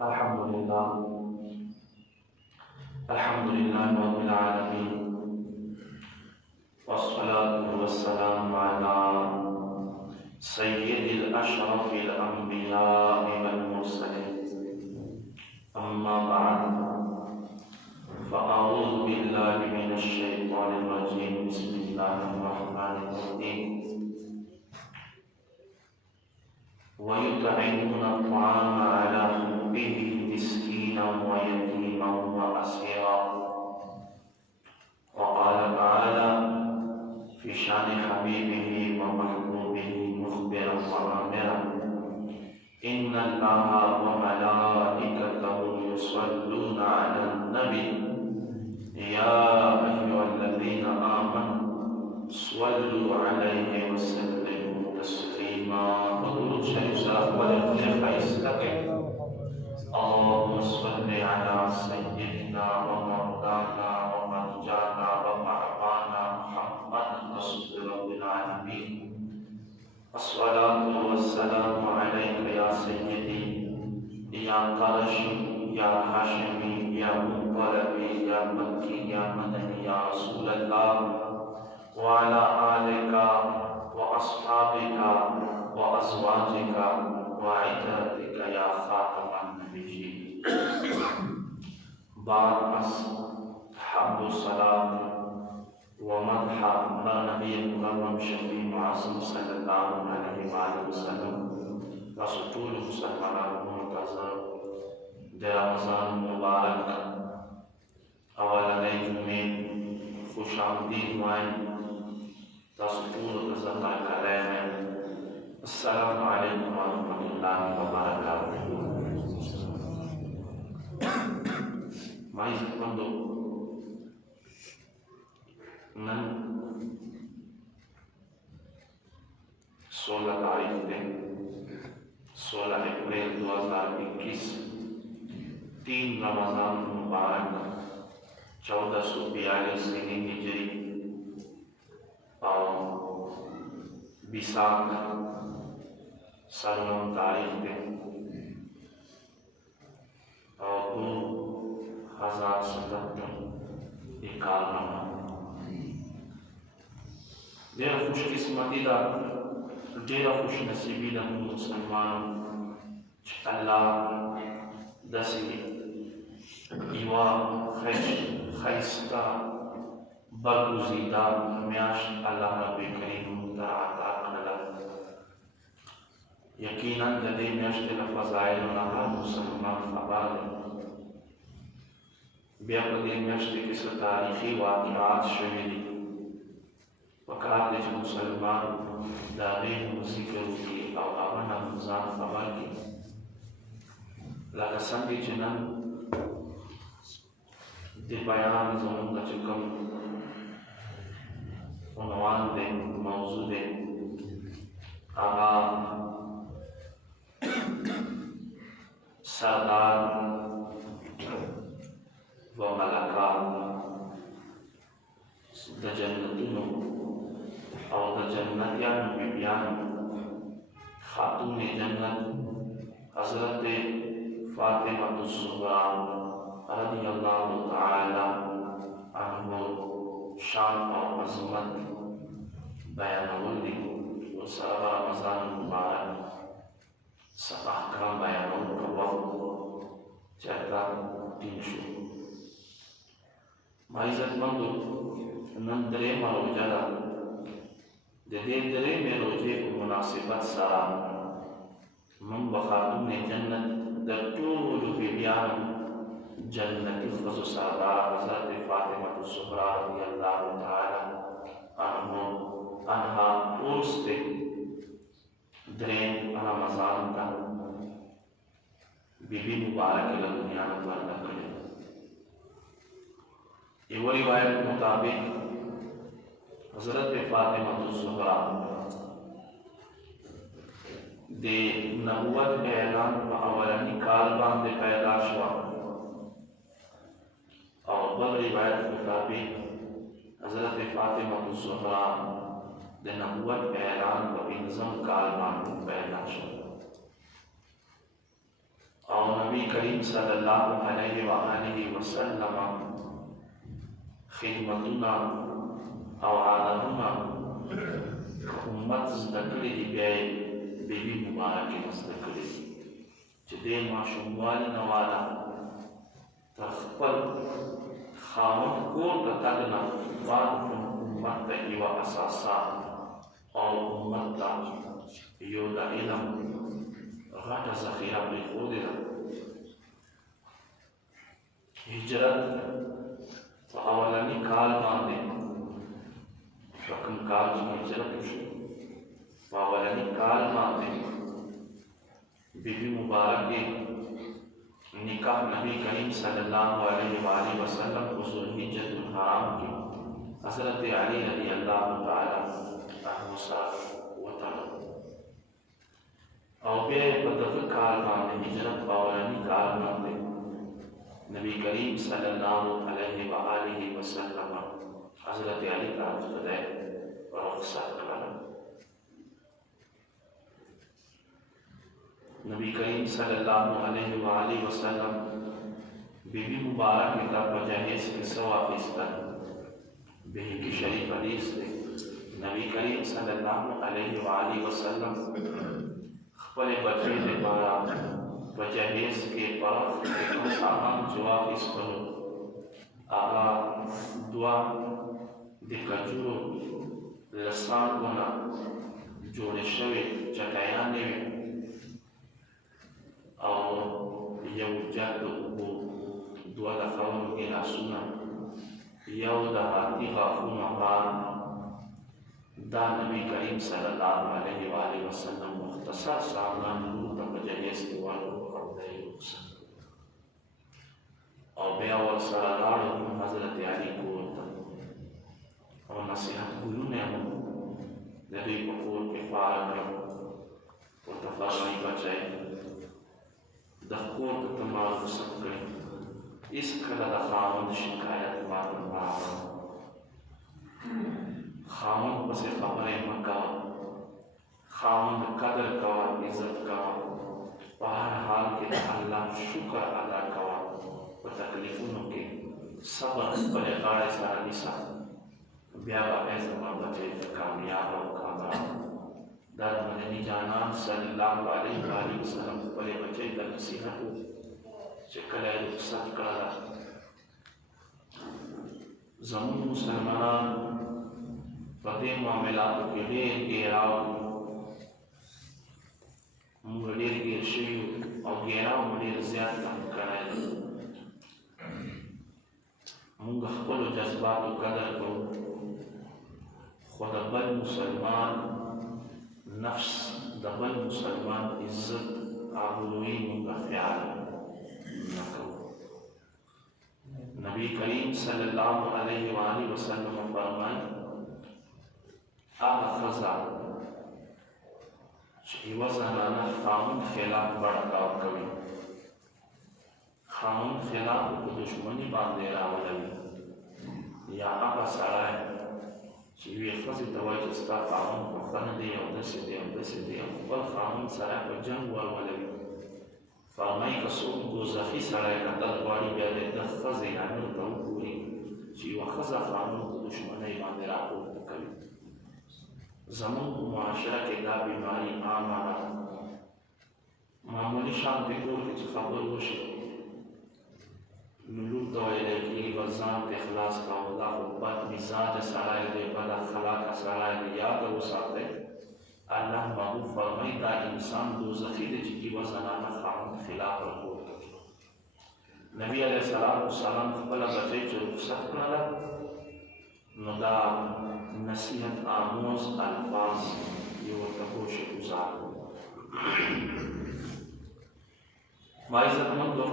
अल्हम्दुलिल्लाह अल्हम्दुलिल्लाहि रब्बिल आलमीन वस्सलातु वस्सलामु अला सय्यिदिल अशरफिल अंबिया'i वल मुरसलीन अम्मा बअद फ़अऊज़ु बिल्लाहि मिनश शैतानिर रजीम बिस्मिल्लाहिर रहमानिर रहीम वयुतइमून अत्ताअम अला हुब्बिही मिस्कीनन व यतीमन व असीरा वक़ाल तआला फ़ी शानि हबीबिही व महबूबिही मुख़बिरन व आमिरन इन्नल्लाहा व मलाइकतहु युसल्लूना अलन नबी या अय्युहल्लज़ीना आमनू स्वल्लू अलैहि व सल्लिमू तस्लीमा। दुरूद शरीफ सलावत अल्लाहुम्मा सल्लि अला सय्यिदिना व मौलाना व मरजाना व मअवाना मुहम्मद रसूल रब्बिल आलमीन। अस्सलातु वस्सलामु अलैका या सय्यदी या क़ुरैशी या हाशिमी या मुत्तलबी या मक्की या मदनी या रसूलल्लाह व अला आलिका व अस्हाबिका व अज़वाजिका व इतरतिका या ख़ातमन नबिय्यीन। बाद हम्दु सलात व मदह अला नबी मुकर्रम शफ़ी मासूम सल्लल्लाहु अलैहि वसल्लम व सुतूल मुसलमान मुंतज़र दे रमज़ान मुबारक अवलने जुमे खुशामदीद माएं तसपूर तज़ल्ला करें। अस्सलामु अलैकुम व रहमतुल्लाहि व बरकातुहू। माई बंदो नन 16 तारीख थे 16 अप्रैल 2021 3 रमज़ान मुबारक 1442 हिजरी और बिसाख 7 तारीख थे और 2077 इकालनामा डेरा खुशकिस्मती दा डेरा खुश नसीबी दा मुसलमान अल्लाह दसी इवा खैस्ता बरगुज़ीदा म्याश अल्लाह रब्बे करीम अता कनला। यकीनन लदे म्याश के फ़ज़ाइल और मुसलमान खबर बेपदे म्याश के स तारीखी वाक़िआत शहीदी वक़ात जो मुसलमान दावे मुज़िकर की और अवन रमज़ान खबर की लगा संगी चनन दे बयान ज़रूर चकम उन्वान दे मौजू दे आगा सरदार व मलका द जन्नतुनो और द जन्नतियान बिबियान खातून जन्नत हज़रत फ़ातिमतुज़ ज़हरा रज़ियल्लाहु तआला अन्हा शान और अज़मत बयानवली और सारा रमज़ान मुबारक सब अहकाम बयानों का वक्त चलता 300 माइज़तमंदो नंदरे मरोजला दे में रोजे को मुनासिबत सारा मन बखातून जन्नत दरतूल बिबियान जन्नती ख़ुज़ सरदार हज़रत फ़ातिमतुज़ ज़हरा रज़ियल्लाहु तआला अन्हा उर्स्ते द्रेन रमज़ान का बीबी मुबारक के दुनिया में पैदा करे। ये रिवायत मुताबिक हज़रत फ़ातिमतुज़ ज़हरा दे नबुवत ऐलान अवलनी काल बांधे पैदा हुआ और बल रिवायत मुताबिक हज़रत फ़ातिमतुज़ ज़हरा दे नबुवत ऐलान व इंज़म काल बांधे पैदा हुआ और नबी करीम सल्लल्लाहु अलैहि वसल्लम खिदमतुना او आदतुना उम्मत زده کړي دي بیا یې بیبي مبارکې زده کړي دي چې دې ماشوموالي نه والا تر خپل خاوند کور ته تګ نه بعد امت ته یوه اساسات او امت ته یو د علم غټه ذخیره پرېښودې ده. هجرت په اولني کال باندې په کوم کال چې هجرت وشو په اولني کال باندې بیبي مبارکې نکاح نبی کریم صلی اللہ علیہ وآلہ وسلم کو ذوالحجۃ الحرام کی حضرت علی رضی اللہ تعالی عنہ سره وتړل او بیا په دغه کال باندې هجرت په اولني کال باندې نبی کریم صلی اللہ علیہ وآلہ وسلم حضرت علی طرف ته رخصت کړل. نبی کریم صلی اللہ علیہ وآلہ وسلم بیبی مبارک کا بجہیز کے سوا فیصد بہی کی شریف حدیث دے نبی کریم صلی اللہ علیہ وآلہ وسلم خپل بچے دے بارا بجہیز کے پرخ کے کم سامان جواب اسپلو آغا دعا دے کجورو لسان گونا جوڑے شوے چٹایانے وے او یو جد اوبو دوه د خاوند ګیلاسونه یو د هاتي غاښونه بار دا نبی کریم صلی الله علیه وآله وسلم مختصر سامان لور ته په جهیز کې ورکړو دی او بیا ورسره لاړو حضرت علی کور ته او نصیحت ګلونه هم د دوی په کور کې خپاره کړم ورته فرمایي بچی د کور ته ته ما رخصت کړې هېڅکله د خاوند شکایت ماته مه راوړه خاوند پسې خبرې مه کوه خاوند قدر کوه عزت کوه په هر حال کې د الله شکر ادا کوه په تکلیفونو کې صبر خپلې غاړې سره نیسه بیا به ای زما بچی ته کامیابه او کامیاب دا د مدني جانان صلی الله علیه وآله وسلم خپلې بچی ته نصیحت و چې کله یې رخصت کړله زموږ مسلمانان په دې معاملاتو کې ډېر ګیراو موږ ډېر ګیر شوي او ګیراو مو ډېر زیات کم کړی دی موږ خپلو جذباتو قدر کوو خو د بل مسلمان نفس د بل مسلمان عزت آبرویی موږ خیال نه کوو. نبی کریم صلی الله علیه وآله وسلم فرمایي هغه ښځه چې یوه زنانه خاوند خلاف بړکاو کوي خاوند خلاف په دشمني باندې راولوي یا هغه سړی چې یوې ښځې ته وایي چې ستا خاوند خو ښه نه دی او داسې دی او داسې دی او خپل خاوند سړی په جنګ ورولوي فرمایي که څوک دوزخي سړی کتل غواړي بیا د ده ښځې امیر ته وګوري چې یوه ښځه خاوند په دشمنۍ باندې راپورته کوي. زموږ په معاشره کې دا بیماري عامه ده معمولي شان په کور کې چې خبر وشي نو لور ته ویلی کېږي به ځان ته اخلاص کوه دا خو بد مزاجه سړی دی بد اخلاقه سړی دی یاده وساتئ الله محبوب فرمایي دا انسان دوزخي دی چې یوه زنانه خاوند خلاف راپورته کړي. نبي علیه السلام خپله بچۍ چې رخصت کړله نو دا نصیحت آموز الفاظ یہ ورته خوش گزار مائی عزتمندو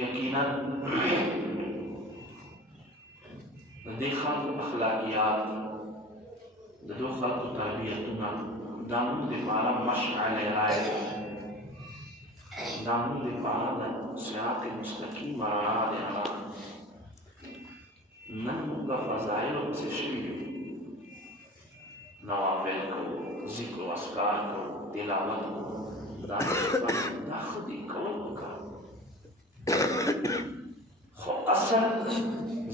یقینا د دې خلکو اخلاقیات د دو خلکو تربیتونه دا موږ دپاره مشعل رایه دا موږ دپاره د صراط مستقیم رڼا دی هغه نن موږ فضایلو پسې شوي یو نوافل کوو ذکر و اذکار کوو تلاوت کوو دا ښه دي کول پکار اصل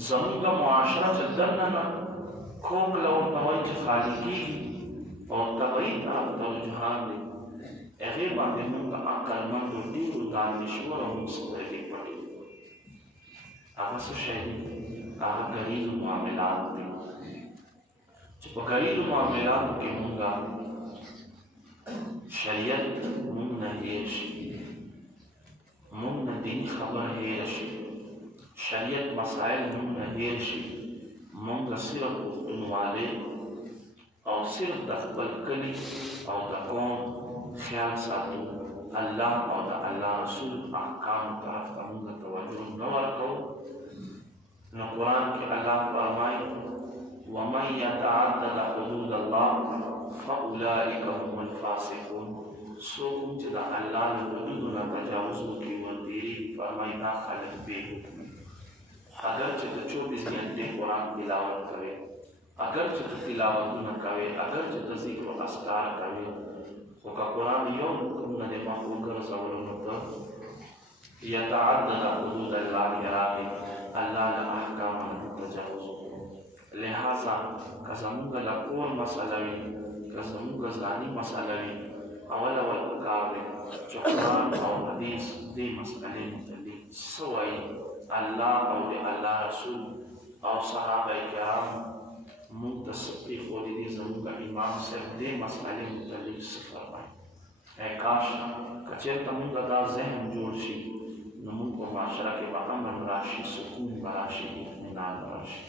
زمونږ معاشره چې دننه کوم لور ته وایي چې خالي کېږي او طبعي طرف ته رجحان دی هغې باندې موږ عقلمندو ډېرو دانشور او موږ سترګې پټې هغه څه شی دی هغه ګریزو معاملات دي چې په ګریزو معاملاتو کې موږ شریعت موږ نه هېر شي موږ نه دیني خبره هېره شي شریعت مسائل موږ نه هېر شي موږ صرف پښتونولۍ او صرف د خپل کلي او د قوم خیال ساتو الله او د الله رسول احکامو طرف ته موږ توجه نه ورکوو نو قرآن کې الله فرمایي ومن يتعدد حدود الله فأولئك هم الفاسقون څوک چې د الله له حدودو نه تجاوز وکړي ورتېرېږي فرمایي دا خلک بې حکمه اگر چې ته 24 घंटे قرآن تلاوت کوې اگر چې ته تلاوتونه کوې اگر چې ته ذکر و اذکار کوې خو که قرآن یو حکم نه دی مخ وګرځولو نو ته یتعدد حدود الله راغی الله له احکامو نه تجاوز وکړو لہذا که زموږ له کور مسله وي که زموږ ځاني مسله وي اول پکار دی چې قرآن او حدیث دې مسئلې متعلق څه وایي الله او د الله رسول او صحابه کرام موږ ته څه پرېښودي دي زموږ امام صاحب دې مسئلې متعلق څه فرمایي کاش که چېرته موږ دا ذهن جوړ شي نو موږ په معاشره کې به امن راشي سکون به راشي اطمینان به راشي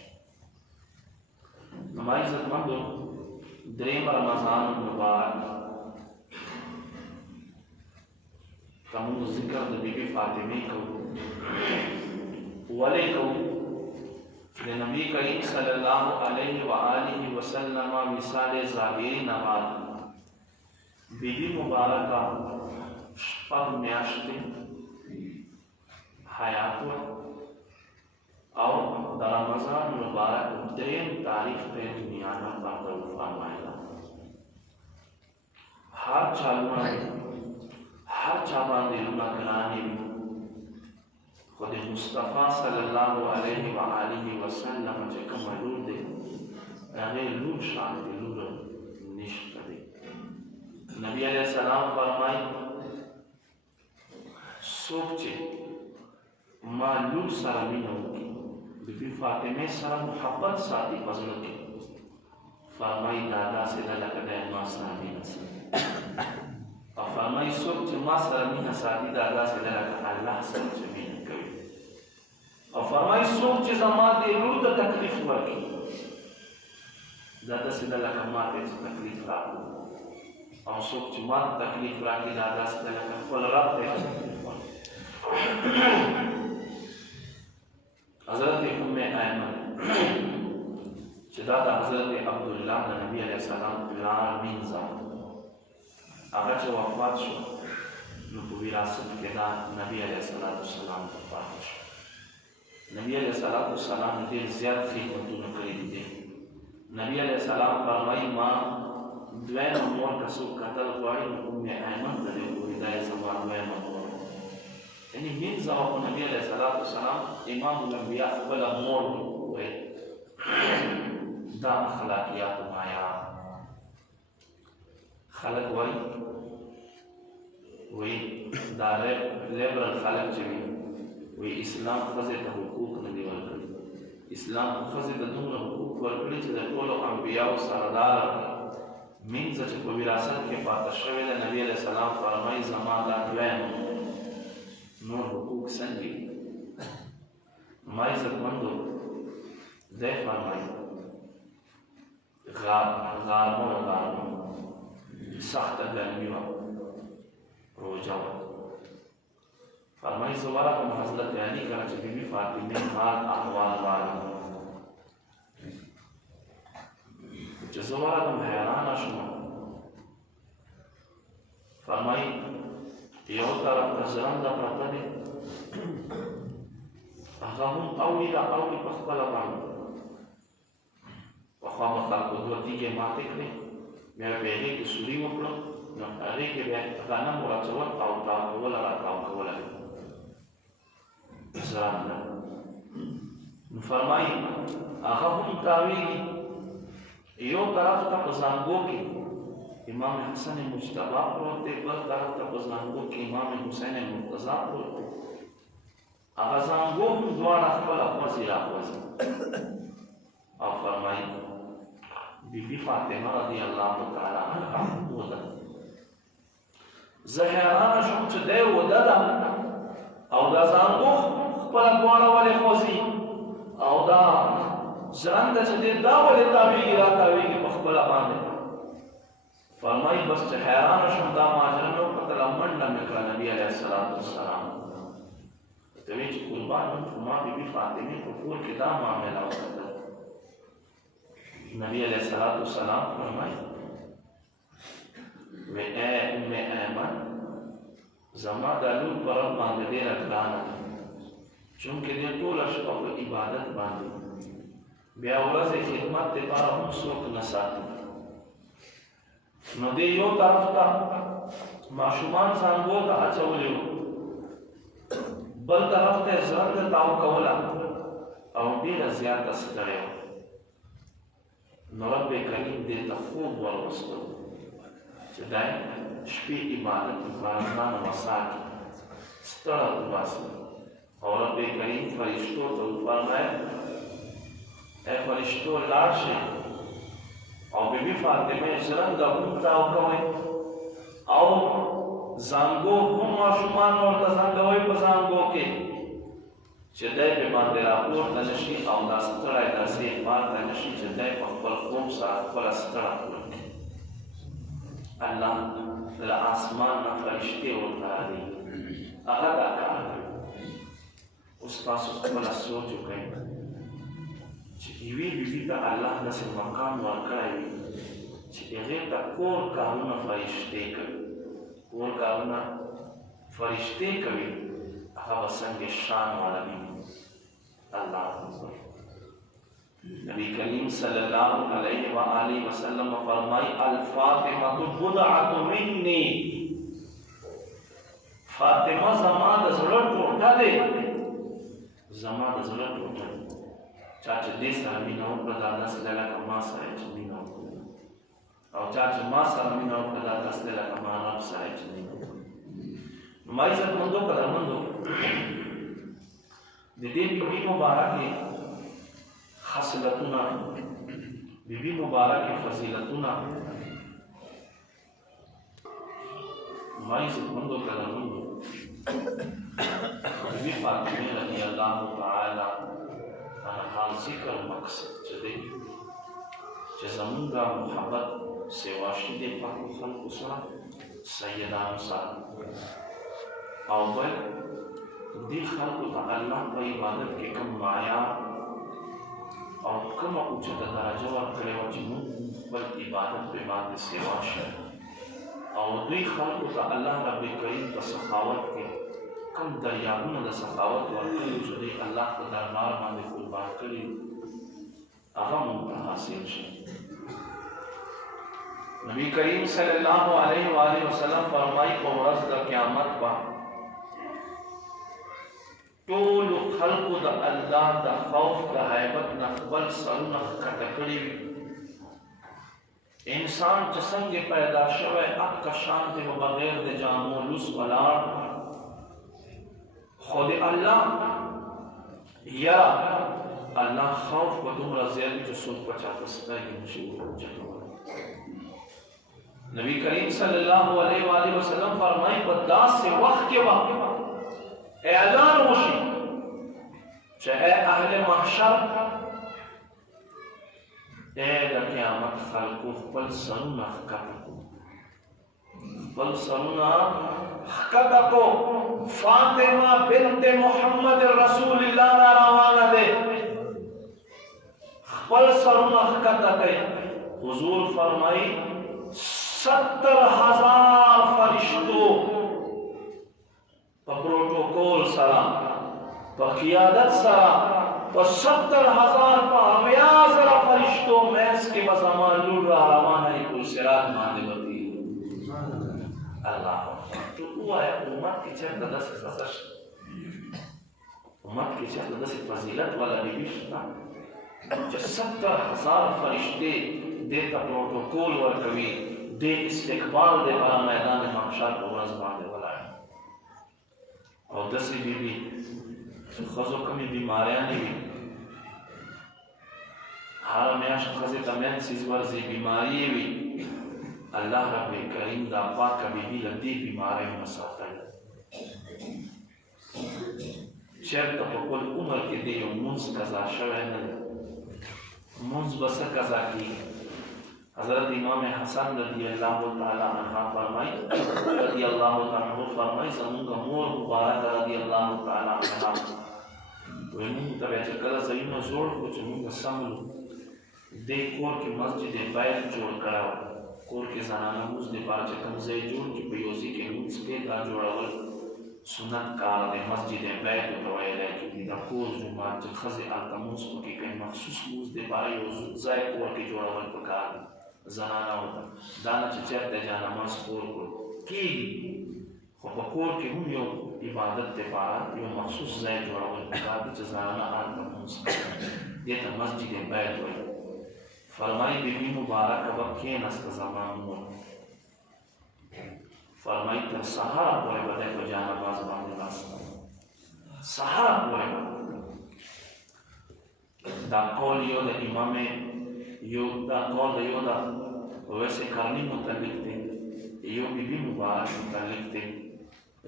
نو ما عزتمندو درېیم رمضان مبارک که موږ ذکر د بیبي فاطمې کوو ولې کوو د نبی کریم صلی الله علیه و آله وسلم مثال ظاهري نه بعد بیبي مبارکه شپږ میاشتې حیات وه او د رمضان مبارک درېیم تاریخ ته دنیا نه پرده وفرمایله هر چا باندې لونه ګرانې وي خو د مصطفی صلی الله علیه و آله وسلم چې کومه لور دی هغې لور شان د لور نشته دی نبی علیه السلام فرمایي څوک چې ما لور سره مینه وکړي بیبي فاطمې سره محبت ساتي په زړه کې فرمایي دا داسې ده لکه دی ما سره مینه ساتي او فرمایي څوک چې ما سره مینه ساتي دا داسې ده لکه الله سره چې مینه کوي او فرمایي څوک چې زما دې لور ته تکلیف ورکړي دا داسې ده لکه ما ته چې تکلیف راکړو او څوک چې ما ته تکلیف راکړي دا داسې ده لکه خپل رب ته تکلیف ورکړي حضرت ام ایمن چې دا د حضرت عبدالله د نبی علیه السلام پلار مینځه هغه چې وفات شو نو په وراثت کې دا نبی علیه السلام ته پاتې شو نبی علیه السلام ډېر زیات خدمتونه کړي دي نبی علیه السلام فرمایي ما دویمه مور که څوک کتل غواړي نو ام ایمن ته دې وګوري دا یې زما دویمه مور یعنی مینځه او نبی علیه السلام امام الانبیاء خپله مور وویل دا اخلاقیات معیار خلق وایي دا لیبرل خلق چې وي اسلام ښځې ته حقوق نه دي ورکړي اسلام ښځې ته دومره حقوق ورکړي چې د ټولو انبیاو سردار مینځه چې په وراثت کې پاته شوې ده نبي علیه السلام فرمایي زما دا دویم نور حقوق څنګه دي ما عزتمندو دی فرمایي غارمو سخته ګرمي وه روژه وه فرمایي زه ورغلم حضرت علي کله چې بیبي فاطمې حال احوال راغلم چې زه ورغلم حیرانه شوم فرمایي یو طرف ته ژرنده پرته دی هغه هم اوري دا اوري په خپله باندې پخوا به خلکو دوه تیږې ماتې کړې بیا به هغې کې سوري وکړم نو هغې کې بیا غنم ورچول او تاو کوله را تاو کوله ژرنده फरमाई आहा हम तावी यो तरफ तक ज़ांगो की इमाम हसन मुज्तबा पढ़ते, बल तरफ तक ज़ांगो की इमाम हुसैन मुर्तज़ा पढ़ते। आहा ज़ांगो हम द्वारा खपल अफवज़ी राफवज़ी और फरमाई बीबी फातिमा रज़ी अल्लाह तआला अन्हा वदा ज़हराना शुम च दे वदा और दा ज़ांगो खपल द्वारा वाले फवज़ी और दा ज़रंद च दे दा वाले तावी की पखबला बांधे। फरमाई बस हैरान शुम दा माजरनो पतला मंडा में का नबी अलैहिस्सलातु वस्सलाम तो ये कुर्बान फरमा बीबी फातिमा को पूर के दा मामला होता। नबी अलैहिस्सलातु वस्सलाम फरमाई वे ए उम्मे ऐमन जमा दालू पर बांध दे रखलाना चूंकि दे टोल अशबा को इबादत बांधी ब्यावला से खिदमत ते पारा हम सोक नसाती न दे यो तरफ ता माशुमान सांगो ता अचवलियो बल तरफ ते ज़रद ताऊ कवला और देर ज़्यादा स्तड़े नरब करीम दे तखूब वर वस्तु चदाए शपी इबादत बारज़ान वसाकी स्तड़ा वासी और रब करीम फरिश्तों तो फरमाए ए फरिश्तों लाशे और बीबी फातिमा ज़रंद ताऊ कवे और ज़ांगो हम माशुमान और तज़ांगोई पज़ांगो के चदाई पे बांधे रापोर तनशी और नास्तरा इधर बार तनशी चदाई पखपल खूब सा पखपल astरा पुरके अल्लाह ला आसमान ना फरिश्ते उतार दी अगद आकार उसका सुखपल सोच गए चिवी बीबी का अल्लाह ना से मकाम वाक़ई चिगे तक कोर कारुना फरिश्ते कर कोर कारुना फरिश्ते कभी हवा संगे शान वाला भी अल्लाह नबी करीम सल्लल्लाहु अलैहि व आलिहि वसल्लम फरमाई अल फातिमा बुदअतु मिन्नी फातिमा ज़माद ज़रूरत उठा दे ज़माद ज़रूरत उठा चाचा दे सामीना ऊपर दादा से लगा कमा साए चमीना और चाचा मां सामीना ऊपर दादा से लगा कमा रब साए चमीना माई सब मंदो कदर मंदो दीदी बीबी मुबारक के खसलतुना बीबी मुबारक के फजीलतुना माई सब मंदो कदर मंदो बीबी फातिमा रज़ी अल्लाह तआला अन्हा जिक्र मकसद चदे जज़मुंगा मोहब्बत से वाशिदे पाक खल्क़ सा सैयदा सा अव्वल दी खल्क़ अल्लाह की इबादत के कम माया और कम उच्च दर्जा और करे वजमू बल इबादत पे बात सेवा शर और दी खल्क़ अल्लाह रब करीम का सखावत के कम दरियाबुन द सखावत और कल जुदे अल्लाह के दरबार में कुर्बान करी अगम हासिल शे। नबी करीम सल्लल्लाहु अलैहि वसल्लम फरमाई को रोज़ द क़यामत बा टोल खल्क़ द अल्लाह द खौफ द हैबत नखबल सरुनख का तकड़ी इंसान चसंगे पैदा शवे अक का शांति व बगैर दे जामो लुस वलार खुद अल्लाह या अल्लाह खौफ को तुमरा ज़्यादा जो सुन पचा तस्ता है मशहूर हो जाता नबी करीम सल्लल्लाहु अलैहि वसल्लम फरमाई बदास से वक्त के वक्त ऐलान होशी चाहे अहले महशर ए द क़यामत खल्क़ु फल सरुना फल सरुना हक़को फातिमा बिन्ते मोहम्मद रसूलुल्लाह रवाना दे फल सरुना हक़ते हुजूर फरमाई 70,000 फरिश्तों प्रोटोकॉल सरा क़ियादत सरा 70,000 अव्याज़ फरिश्तों में इसके बज़ामा लुड़ रवाना ही कुल सिरात माने बती अल्लाह तो हुआ है उम्मत की चेक दस खसश امت کې چې داسې فضیلت والا بیبي شته چې 70,000 فرشتې دې ته پروتوکول ورکوي، دې استقبال دې په میدان محشر په ورځ باندې ولاړ. او داسې بیبي چې ښځو کومې بیماریانې وي، هره میاشت ښځې ته مینسز ورځي، بیماري وي، الله رب کریم دا پاکه بیبي له دې بیماریو نه ساتلی. چېرته په خپل عمر کې دې یو لمونځ قضا شوی نه دی. لمونځ به څه قضا کېږي؟ حضرت امام حسن رضی الله تعالی عنہ فرمایي زمونږ مور مبارکه رضی الله تعالی عنها وایي مونږ ته بیا چې کله ځایونه زوړ کړو چې مونږ سملو، دې کور کې مسجد بیت جوړ کړی و. کور کې زنانه لمونځ دپاره چې کوم ځای جوړ کړي په یو ځای کې لمونځ کوي، دا جوړول سنت کار دی. مسجد بیت ورته ویلی کېږي. دا کور جومات چې ښځې هلته لمونځ پکې کوي، مخصوص لمونځ دپاره یو ځای کور کې جوړول پکار دی زنانو ته. دا نه چې چېرته جانماز کور کړو کېږي، خو په کور کې هم یو عبادت دپاره یو مخصوص ځای جوړول پکار دی چې زنانه هلته لمونځ کوي. دې ته مسجد بیت وایي. فرمایي بیبي مبارکه به کېناسته زما مور، فرمایي تر سهاره پورې به دی په جانماز باندې ناسته، سهاره پورې به. دا قول یو د امام دا قول د یو د ویسې کرني متعلق دی، یو بیبي مبارک متعلق دی.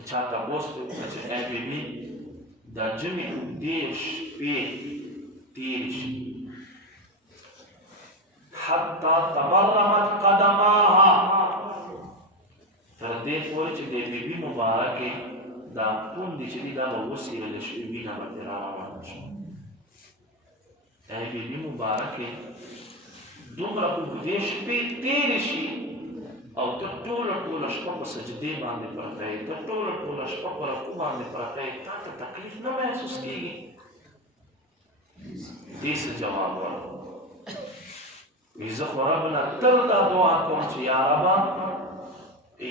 چا تپوس وکړه چې ای بیبي دا جمعې اوږدې شپې تېرې شي حتی تبرمت قدماها، تر دې پورې چې د بیبي مبارکې دا پوندې چې دي دا به وڅېرلی شي، وینه به ترې راروانه شي. ای بیبي مبارکې دومره اوږدې شپې تېرې شي او ته ټوله شپه په سجدې باندې پرته یې، ته ټوله شپه په رکوع باندې پرته یې، تا ته تکلیف نه محسوس کېږي؟ دې څه جواب ورکړو؟ وایي زه خو رب نه تل دا دعا کوم چې یا ربه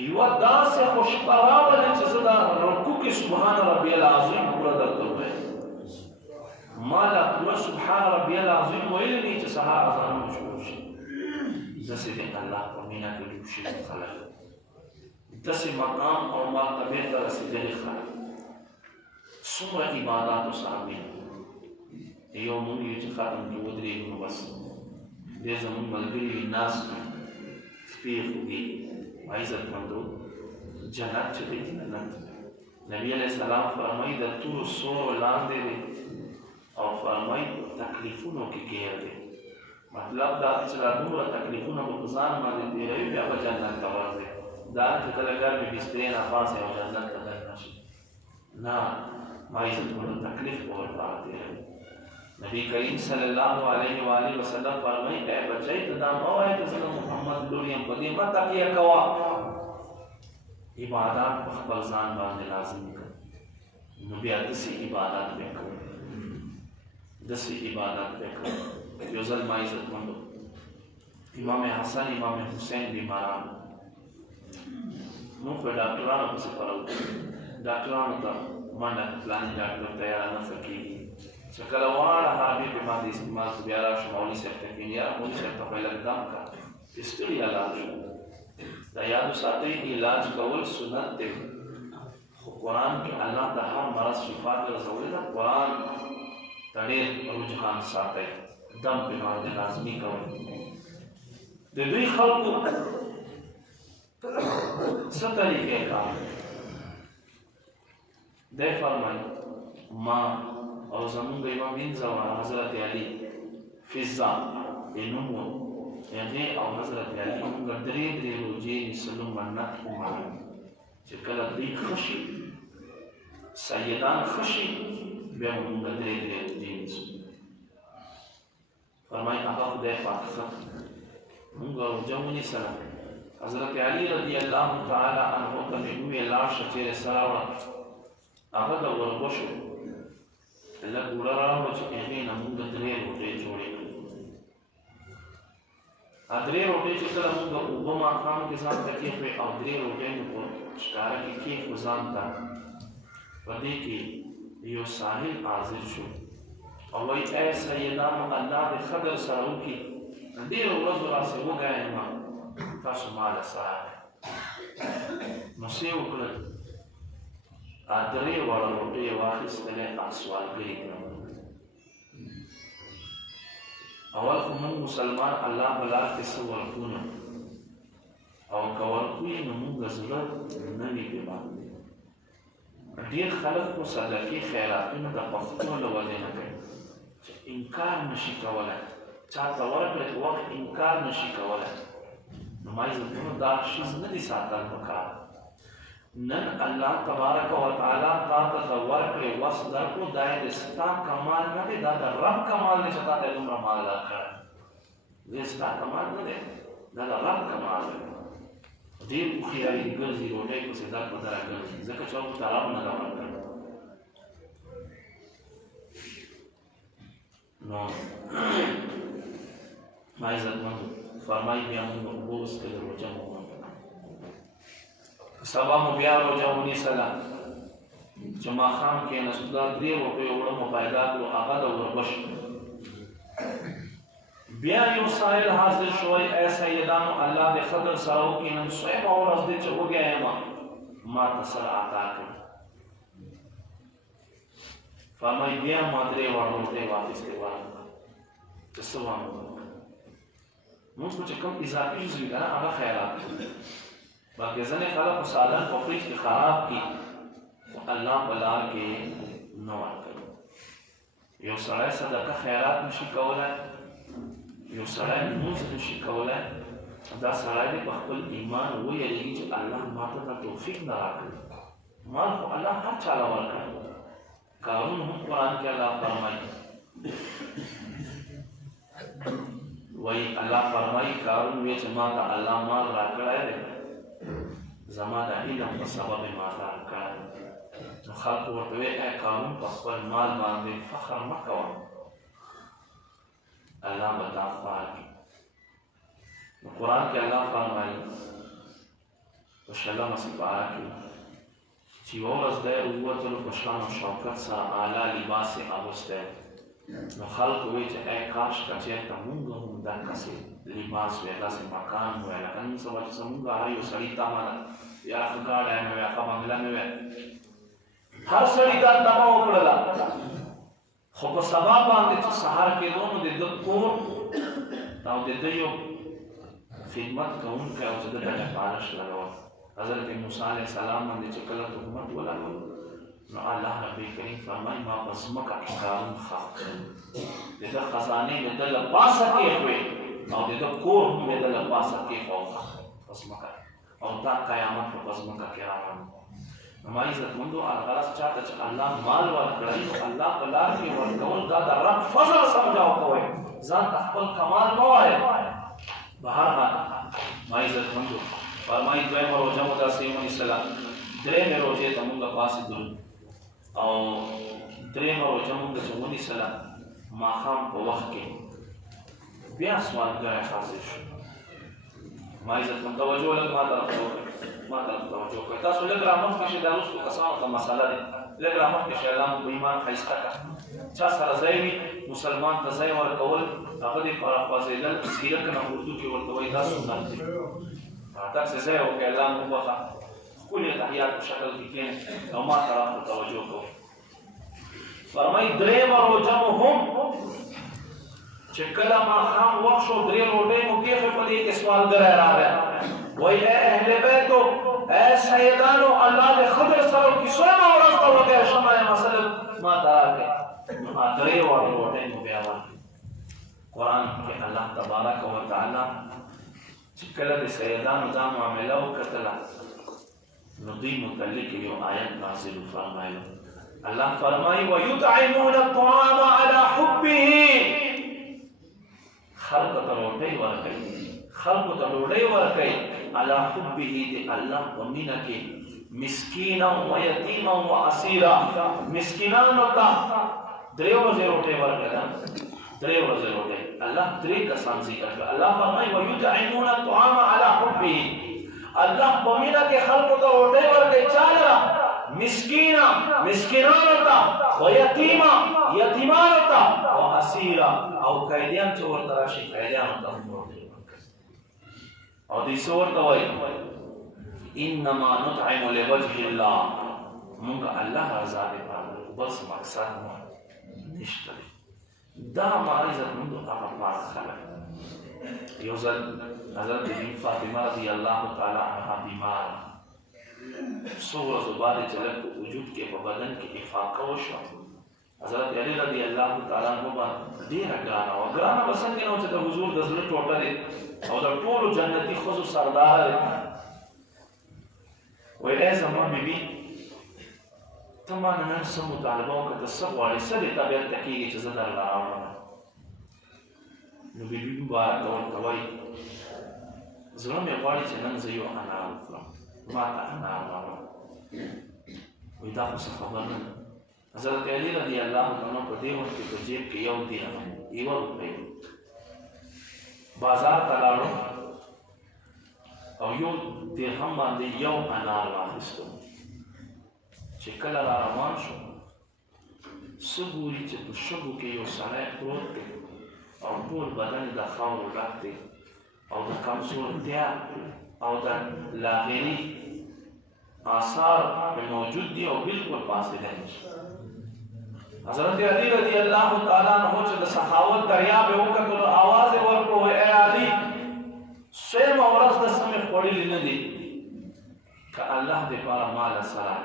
یوه داسې خو شپه راولې چې زه دا رکوع کې سبحان ربي العظیم پوره درته ووایم. ما لا پوره سبحان ربي العظیم ویلی دی چې سهار اذان شروع شي. داسې د الله په مینه کې ډوب شوي خلک، داسې مقام او مرتبې ته رسېدلي خلک، څومره عباداتو سره مینه. یو مونږ یو چې ختم کې ودرېږو نو بس دې زمونږ ملګري وي ناست وي، سپې خوږې عزتمندو. جنت چې دی جنت نبي علیه السلام فرمایي د تورو سورو لاندې دی او فرمایي تکلیفونو کې ګیر دی. مطلب دا چې دا دومره تکلیفونه به په ځان باندې تېروي، بیا به جنت ته ورځي. دا نه چې کله ګرمې بسترې نه پاڅې او جنت ته دننه شي، نه، ما عزتمندو تکلیف به ورپاره تېروي. نبی کریم صلی الله علیه و آله وسلم فرمایي ای بچی ته دا مه وایه چې زه د محمد لور یم، په دې مه تکیه کوه. عبادات په خپل ځان باندې لازم کړه، نو بیا داسې عبادات به کوو، داسې عبادات به کوو. یو ځل ما عزتمندو امام حسن امام حسین بیماران، موږ په ډاکټرانو پسې پرو، ډاکټرانو ته منډه فلاني ډاکټر ته یاره نه ښه کېږي، چې کله واړه حرامې پې باندې استعمال کړو، بیا راشو مولوي صاحب ته کښېني، یاره مولوي صاحب ته خو یې لږ دم کړه، ستړي علاج شو. دا یادو ساتئ علاج کول سنت دی، خو قرآن کې الله د هر مرض شفا ګرځولې ده. قرآن ته ډېر رجحان ساتئ، دم پې باندې لازمي کوئ. د دوی خلکو څه طریقې کار دی؟ فرمایي ما او زمونږ یوه مینځه وه حضرت علي فضا یې نوم و، هغې او حضرت علي مونږ درې روژې نیسلو منت ومنو چې کله دوی ښه شي، سیدان ښه شي، بیا به مونږ درې روژې نیسو. فرمایي هغه خدای پاک ښه مونږ روژه ونیسله. حضرت علي رضی الله تعالی عنه ته مې وویل لاړ شه چېرې څه راوړه، هغه د وربشو لږ اوړه راوړه چې هغې نه مونږ درې روټۍ جوړې کړو. درې روټۍ چې کله مونږ اوبه ماښام کې ځان ته کېښوې او درې روټۍ مو په ښکاره کې کېښو ځان ته، په دې کې یو ساحل حاضر شو او وی اے سیدانو الله د خضر سره وکړي ډېرو ورځو راسې وګایم تاسو ما له سره نو څه یې وکړل درې واړه روټۍ یې واخیستلې سوالګري کړم اول خو موږ مسلمان الله په لار کې څه ورکونه او که ورکو یې نو موږ زړه نه وي پرې باندې ډېر خلک خو صدقې خیراتونه د پښتو له وجې نه کوي چې انکار نشي کولی چاته ورکړې په وخت انکار نشي کولی نو ما عزتونو دا شیز نه دي ساتل پکار نن الله تبارک وتعالی تا ته د ورکړې وس درکړو دا یې د ستا کمال نه دی دا د رب کمال دی چې تا ته دومره مال درکړی دا ستا کمال نه دی دا د رب کمال دی ډېر هوښیاري ګرځي روټۍ پسې در په دره ګرځي ځکه چې هغو ته رب نه ده ورکړی نو ما عزتمندو فرمایي بیا موږ اوبه وڅښلې روژه مو سبا مو بیا روژه ونیسله چې ماښام کېناستو دا 3 روپۍ وړه مو پیدا کړو هغه د وربشو بیا یو سائل حاضر شوی اے سیدانو الله د خضر سره وکړي نن صیبه ورځ دی چې وږی یم ما ته سر عطا کړي فرمایي بیا ما 3 واړه روټۍ واخیستې ورکړه چې څه وانه مونږ خو چې کوم اضافي جز وي که نه هغه خیرات بلکې ځینې خلک خو سالن په فریج کې خراب کړي خو الله په لار کې نه ورکوي یو سړی صدقه خیرات نشي کولی یو سړی لمونځ نشي کولی دا سړی دی په خپل ایمان ویریږي چې الله ماته دا توفیق نه راکړي مال خو الله هر چاله ورکړي قارون هم قرآن کې الله فرمایي وی الله فرمایي قارون وی چې ما ته الله مال راکړی دی زما د علم په سبب ما ته راکړی نو خلکو ورته وی ای قارون په خپل مال باندې فخر مه کوه الله به تا خوار کړي نو قرآن کې الله فرمایي په 6مه سپاره کې چې یوه ورځ دی ووتلو په شان او شوکت سره اعلی لباس یې اغوستی نو خلکو وی چې ای کاش که چېرته مونږ هم دقسې لباس وی داسې مکان وی لکه نن سبا چې زمونږ هر یو سړي تمه ده یا ښه ګاډی مې وی ښه بنګله مې وی هر سړي دا تمه وکړله خو په سبا باندې چې سهار کېدو نو د ده کور او د ده یو خدمت کوونکی او چې ده ته پالش لګول حضرت موسی علیه السلام باندې چې کله تهمت ولګول نو الله رب کریم فرمایي ما په ځمکه کې قارون خاق کړ د ده خزانې مې ده له پاسه کېښوې او د ده کور هم مې ده له پاسه کېښود په ځمکه او دا قیامت په ځمکه کې راغلی نو ما عزتمندو غرض چاته چې الله مال ورکړی نو الله په لار کې ورکول دا د رب فضل سمجا وکوئ ځان ته خپل کمال مه وایه بهرحال ما عزتمندو فرمایي 2مه روژه مو داسې ونیسله 3مې روژې ته مونږ پاڅېدلو او 3مه روژه مونږ چې ونیسله ماښام په وخت کې بیا سوالګری حاضر شو ما عزتمند توجه لږ ما طرف ته وکړئ ما طرف ته توجه کړئ تاسو لږ رامخکې شئ دا وروستو کسانو ته مسله دی لږ رامخکې شئ الله مو په ایمان ښایسته کړه چا سره ځای وي مسلمان ته ځای ورکول هغه دې پراخوځېدل سیرت نه اردو کې ورته وایي دا سنت دی تاسې ځای وکړئ الله مو وبخښه ښکلي تحیات په شکل کې کښېنئ او ما طرف ته توجه کوئ فرمایي 3مه روژه مو هم چې کله ماښام وخت شو 3 روټۍ مو کېښې په دې کې سوالګری راغی وایي ای اهل بیتو ای سیدانو الله د خضر سره وکړي 100مه ورځ ته وږی شمه یم صلب ما ته راکړئ نو 3 واړه روټۍ مو بیا ورکړي قرآن کې الله تبارک وتعالی چې کله د سیدانو دا معامله وکتله نو دوی متعلق یو آیت نازل فرمایلو الله فرمایي ویطعمون الطعام علی حبه خلقو ته روټۍ ورکوي خلقو ته ډوډۍ ورکوي علی حبه د الله په مینه کې مسکینا و یتیما و اسیرا مسکینانو ته 3 ورځې روټۍ ورکړه 3 ورځې روټۍ الله 3 کسان ذکر کړه الله فرمایي ویطعمون الطعام علی حبه الله په مینه کې خلقو ته روټۍ ورکوي چا لره مسکینا مسکینانو ته و یتیما یتیمانو ته و اسیرا او قیدیان چې ورته راشي قیدیانو ته او دې څه ورته وایي انما نطعم لوجه الله مونږ الله رضا لپاره بس مقصد نشته دا ما عزت مونږ هغه پاره خلک یو ځل حضرت بی فاطمه رضی الله تعالی عنها بیمار څو ورځې بعد چې لږ په وجود کې په بدن کې افاقه وشوه حضرت علی رضی الله تعالی عنہ باندې ډیره ګرانه وه ګرانه به څنګه نه و چې د حضور د زړه ټوټه دی او د ټولو جنتي ښځو سردار دی ویل ای زما بیبي ته ما نه نن څه مطالبه وکړه ته څه غواړې څه دې طبیعت ته کېږي چې زه درله راوړم نو بیبي مبارکه ورته وایي زړه مې غواړي چې نن زه یو انار وخورم ما ته انار راوړه وایي دا خو څه خبر نه ده حضرت علی رضی الله عنه په دې وخت کې په جیب کې یو درهم یوه روپۍ بازار ته لاړو او یو درهم باندې یو انار واخیستو چې کله را روان شو څه ګوري چې په شګو کې یو سړی پروت دی او ټول بدن د خاورو ډک دی او د کمزورتیا او د لاغري آثار موجود دي او بالکل فاصله نشي حضرت علی رضی الله تعالی عنہ چې د سخاوت دریاب یې وکړو आवाज یې ورکړو اے علي سیم اورس د سمې خوړلې نه دي که الله دې پاره مال سره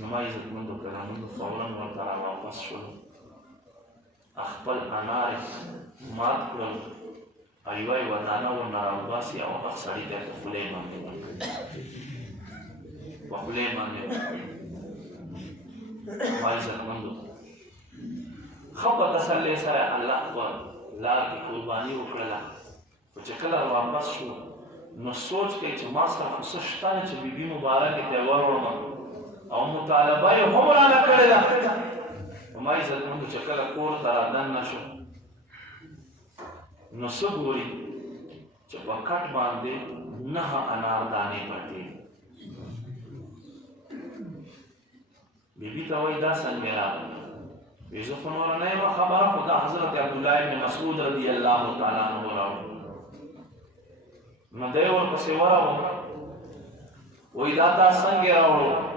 نو ما عزت مندو کرامو فورا ورته واپس شو خپل انار مات کړل ایوه یوه دانه ورنه راوباسي او هغه سړي ته په خولې باندې ورکړي په خولې باندې ما عزت مندو ښه په تسلۍ سره الله په لار کې قرباني وکړله خو چې کله واپس شو نو سوچ کوي چې ما سره خو څه شته نه چې بیبي مبارکې ته یې وروړم او مطالبه یې هم رانه کړې ده ما عزت مندو چې کله کور ته رادننه شو نو څه ګوري چې په کټ باندې 9 اناردانې پرتې بیبي ته وایي دا څنګه راغله وایي زه خو نوره نه یم خبره خو دا حضرت عبدالله ابن مسعود رضی الله تعالی عنه راوړو نو دی ورپسې ورغلو وایي دا تا څنګه راوړو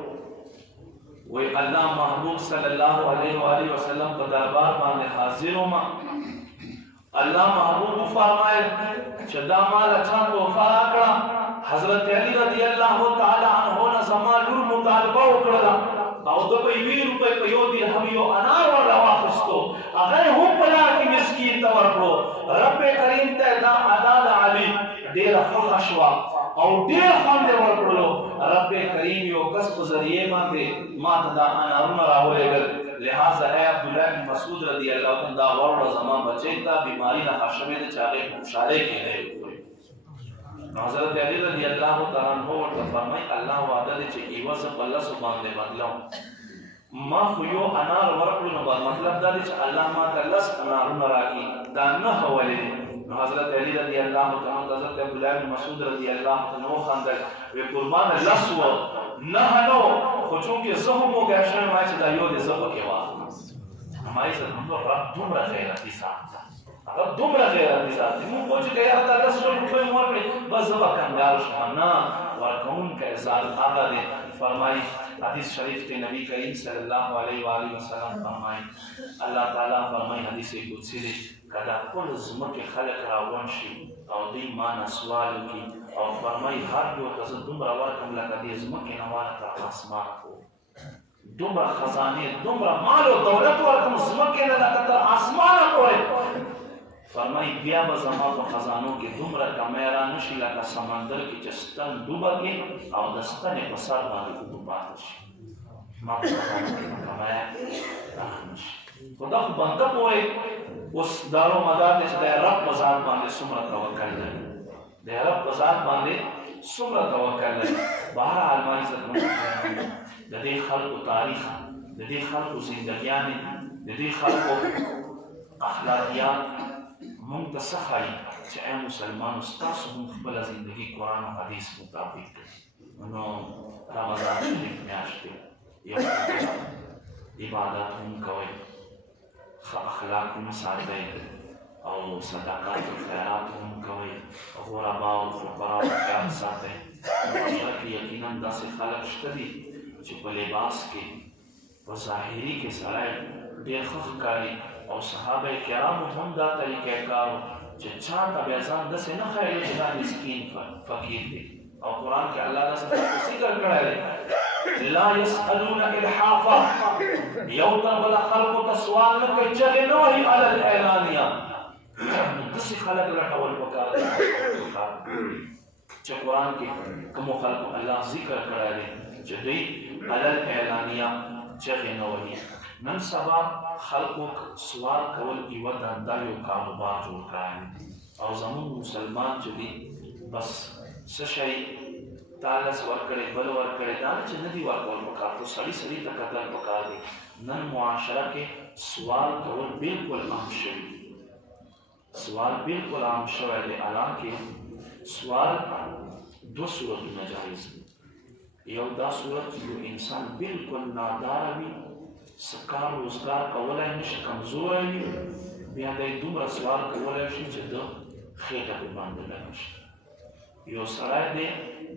وی اللہ محبوب صلی اللہ علیہ وآلہ وسلم په دربار باندې حاضر وم الله محبوب فرمایل چې دا مال چا توفا کړه حضرت علی رضی الله تعالی عنہ نه زما لور مطالبه وکړه او د په 20 روپۍ په یو درهم یو انار ور واخیستو هغه هم په لار کې مسکین ته ورکړو رب کریم ته دا ادا د علی ډېره خوښه شوه او ډېر خوند یې ورکړلو رب کریم یو کس په ذریعې باندې ما ته دا انارونه راولېږل لہذا اے عبدالله بن مسعود رضی الله عنه دا وروړه زما بچی ته بیماري نه ښه شوې ده چې هغې په خوشحالۍ کښېنی وخوري نو حضرت علی رضی الله تعالی عنه ورته فرمایي الله وعده دی چې ایوه زه په 10 باندې بدلوم ما خو یو انار ورکړو نو مطلب دا دی چې الله ما ته 10 انارونه راکړي دا 9 ولې دي نو حضرت علی رضی الله تعالی عنہ حضرت عبدالله بن مسعود رضی الله عنه خندل وی قربان 10 و 9 نو خو چونکې زه هم وګیا شوی ما چې دا یو دې زه پکې واخلم ما یې زه رب دومره غیرتي ذات ده هغه دومره غیرتي ذات دی موږ خو چې که یاره تا 10 روپۍ مو ورکړې بس زه به کنګال شم نه ورکوونکی ذات هغه دی فرمایي حدیث شریف کې نبی کریم صلی الله علیه و آله وسلم فرمایي الله تعالی فرمایي حدیث قدسی دی کدا ټول ځمکې خلک راغونډ شي او دوی ما نه سوال وکړي او فرمایي هر یو ته زه دومره ورکړم لکه دې ځمکې نه واله تر اسمان پورې دومره خزانې دومره مال او دولت ورکړم ځمکې نه لکه تر اسمانه پورې فرمایي بیا به زما په خزانو کې دومره کمی را نشي لکه سمندر کې چې ستن ډوبه کړي او د ستنې په سر باندې اوبه پاتې شي ما په خزانو کې به کمی را نشي خو دا خو بنده پورې اوس دارو مدار دی چې د رب په ذات باندې څومره توکل لري د رب په ذات باندې څومره توکل لري بهرحال ما عزت د دې خلقو تاریخ د دې خلقو زندګیانې د دې خلقو اخلاقیات مونږ ته څه ښایي چې ای مسلمانو ستاسو هم خپله زندګي قرآن او حدیث مطابق کړئ نو رمضان شریف میاشت دی یو عبادت هم کوئ ښه اخلاق هم ساتئ او صدقات و خیرات هم کوئ غربا او فقرا و خیال ساتئ زړه کې یقینا داسې خلک شته دي چې په لباس کې په ظاهري کې سړی ډېر ښه ښکاري او صحابه کرامو هم دا طریقه کار و چې چا ته بیا ځان داسې نه ښایي چې دا مسکین فقیر دی او قرآن کې الله داسې ذکر کړی دی لا يسألون الحافا یو تر بله خلکو ته سوال نه کوي چغې نه وهي علی الاعلانیه داسې خلک لټول پکار دی چې قرآن کې کومو خلکو الله ذکر کړی دی چې دوی علی الاعلانیه چغې نه وهي نن سبا خلقو سوال کول یوه دنده یو کاروبار جوړ کړی او زموږ مسلمان چې دی بس څه شی تا لس ورکړی بل ورکړی دا نه چې نه دي ورکول پکار خو سړي سړي ته کتل پکار دی نن معاشره کې سوال کول بالکل عام شوي سوال بالکل عام شوی دی حالانکې سوال دو صورتونه جایز دي یو دا صورت چې یو انسان بالکل ناداره وي سکار روزگار کولای نشي کمزوری وي بیا دی دومره سوال کولای شي چې د خېټه په باندې لګ شي یو سړی دی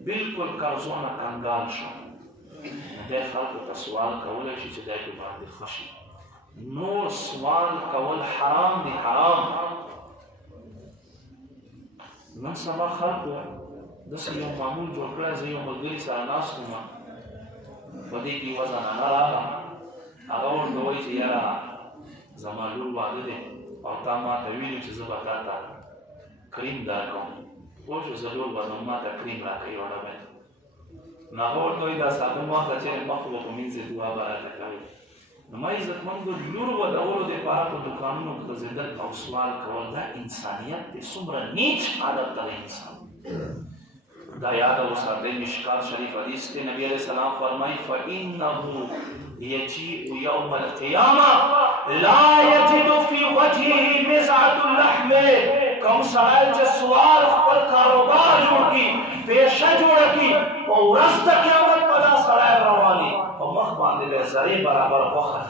بالکل قرضونه کنګال شو دی خلکو ته سوال کولای شي چې دی په باندې ښه شي نور سوال کول حرام دی حرام نن سبا خلکو داسې یو معمول جوړ کړی زه یو ملګري سره ناست وم په دې کې یوه زنانه راغله هغه ورته وایي چې یاره زما لور واده دی او تا ما ته ویلي چې زه به تا ته کریم درکوم پوه شو زه لور به ما ته کریم راکوي یوه ډبه نو هغه ورته وایي دا صابون واخله چې مخ به په مینځې دعا به راته کوي نو ما عزتمندو لور ودولو دپاره په دوکانونو ګرځېدل او سوال کول دا انسانیت دی څومره نیچ عادت دی انسان دا یاد وساتئ مشکات شریف حدیث دی نبی علیہ السلام فرمائی فَإِنَّهُ يجيء يوم القيامة لا يجد في وجهه مزعة اللحم کم سړی چې سوال خپل کاروبار جوړ کړي پیشه جوړه کړي په ورځ د قیامت به دا سړی رواني په مخ باندې به زرې برابر غوښه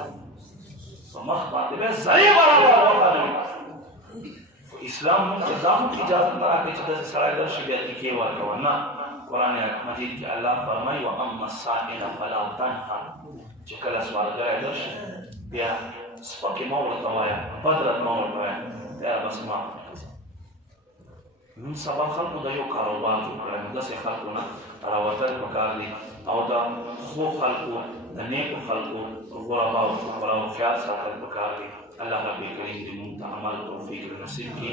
په مخ باندې به زرې برابر غوښه نه اسلام موږ ته دا هم اجازه نه راکوي چې داسې سړی درشي بیا تکیې ورکوه نه قرآن مجید کې الله فرمایي واما السائل فلا تنهر چې کله سوالګری درشي بیا سپکې مه ورته وایه بد رد مه ورته وایه بیا بس معاف نن سبا خلکو د یو کاروبار جوړ کړی نو داسې خلکو نه راوتل پکار دي او د ښو خلکو د نیکو خلکو غربا او فقراو خیال ساتل پکار دي الله رب کریم دې موږ ته عمل توفیق نصیب کړي